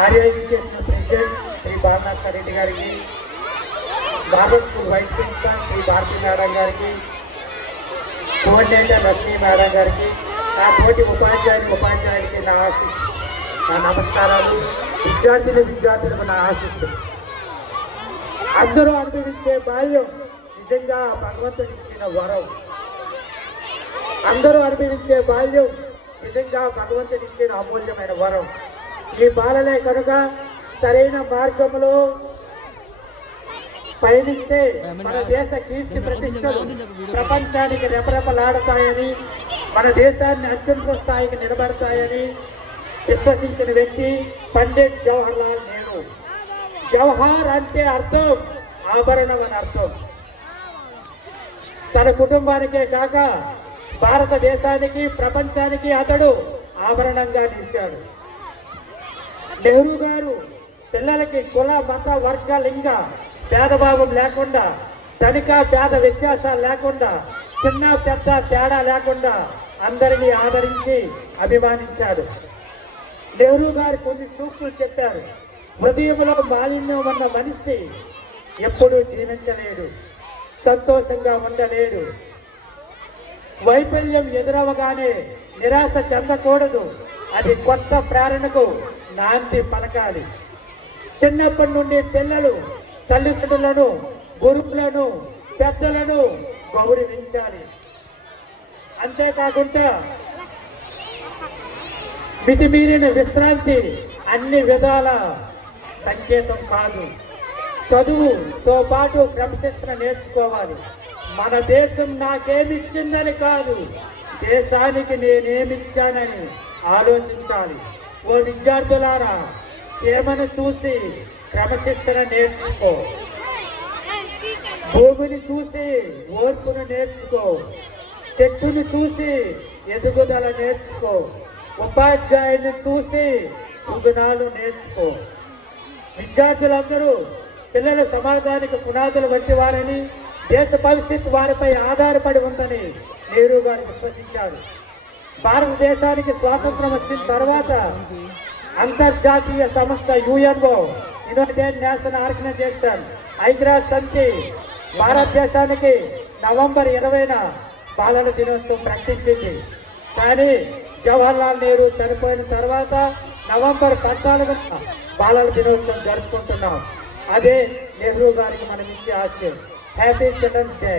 Arya education president Shri Balanath Reddy గారికి, model school vice principal Shri Bharati madam గారికి, coordinator Rashmi madam గారికి, నా తోటి ఉపాధ్యాయులకి నా నమస్కారాలు, విద్యార్థులకు నా ఆశీస్సులు. అందరూ అనుభవించే బాల్యం నిజంగా భగవంతుడు ఇచ్చిన వరం. అందరూ అనుభవించే బాల్యం నిజంగా భగవంతుడు ఇచ్చిన అమూల్యమైన వరం. ఈ బాలలే కనుక సరైన మార్గంలో పయనిస్తే మన దేశ కీర్తి ప్రతిష్టలు ప్రపంచానికి రెపరెపలాడతాయని, మన దేశాన్ని అత్యున్నత స్థాయికి నిలబడతాయని విశ్వసించిన వ్యక్తి పండిట్ జవహర్లాల్ నెహ్రూ. జవహర్ అంటే అర్థం ఆభరణం అని అర్థం. తన కుటుంబానికే కాక భారతదేశానికి, ప్రపంచానికి అతడు ఆభరణంగా నిలిచాడు. నెహ్రూ గారు పిల్లలకి కుల, మత, వర్గ, లింగ భేదభావం లేకుండా, ధనిక పేద వ్యత్యాసాలు లేకుండా, చిన్న పెద్ద తేడా లేకుండా అందరినీ ఆదరించి అభిమానించాడు. నెహ్రూ గారు కొన్ని సూక్తులు చెప్పారు. హృదయంలో మాలిన్యం ఉన్న మనిషి ఎప్పుడూ జీవించలేడు, సంతోషంగా ఉండలేడు. వైఫల్యం ఎదురవగానే నిరాశ చెందకూడదు, అది కొత్త ప్రేరణకు నాంది పలకాలి. చిన్నప్పటి నుండి పిల్లలు తల్లిదండ్రులను, గురువులను, పెద్దలను గౌరవించాలి. అంతేకాకుండా మితిమీరిన విశ్రాంతి అన్ని విధాల సంకేతం కాదు. చదువుతో పాటు క్రమశిక్షణ నేర్చుకోవాలి. మన దేశం నాకేమిచ్చిందని కాదు, దేశానికి నేనేమిచ్చానని ఆలోచించాలి. ఓ విద్యార్థులారా, చీమను చూసి క్రమశిక్షణ నేర్చుకో, భూమిని చూసి ఓర్పును నేర్చుకో, చెట్టును చూసి ఎదుగుదల నేర్చుకో, ఉపాధ్యాయుని చూసి సుగుణాలు నేర్చుకో. విద్యార్థులందరూ పిల్లల సమాజానికి పునాదులు వంటి వారని, దేశ భవిష్యత్తు వారిపై ఆధారపడి ఉందని నెహ్రూ గారు విశ్వసించారు. భారతదేశానికి స్వాతంత్రం వచ్చిన తర్వాత అంతర్జాతీయ సంస్థ యుఎన్ఓ, యునైటెడ్ నేషన్ ఆర్గనైజేషన్, ఐక్యరాజ్య సమితి భారతదేశానికి నవంబర్ 20న బాలల దినోత్సవం ప్రకటించింది. కానీ జవహర్లాల్ నెహ్రూ చనిపోయిన తర్వాత నవంబర్ 14న బాలల దినోత్సవం జరుపుకుంటున్నాం. అదే నెహ్రూ గారికి మనం ఇచ్చే ఆశయం. Happy children's day.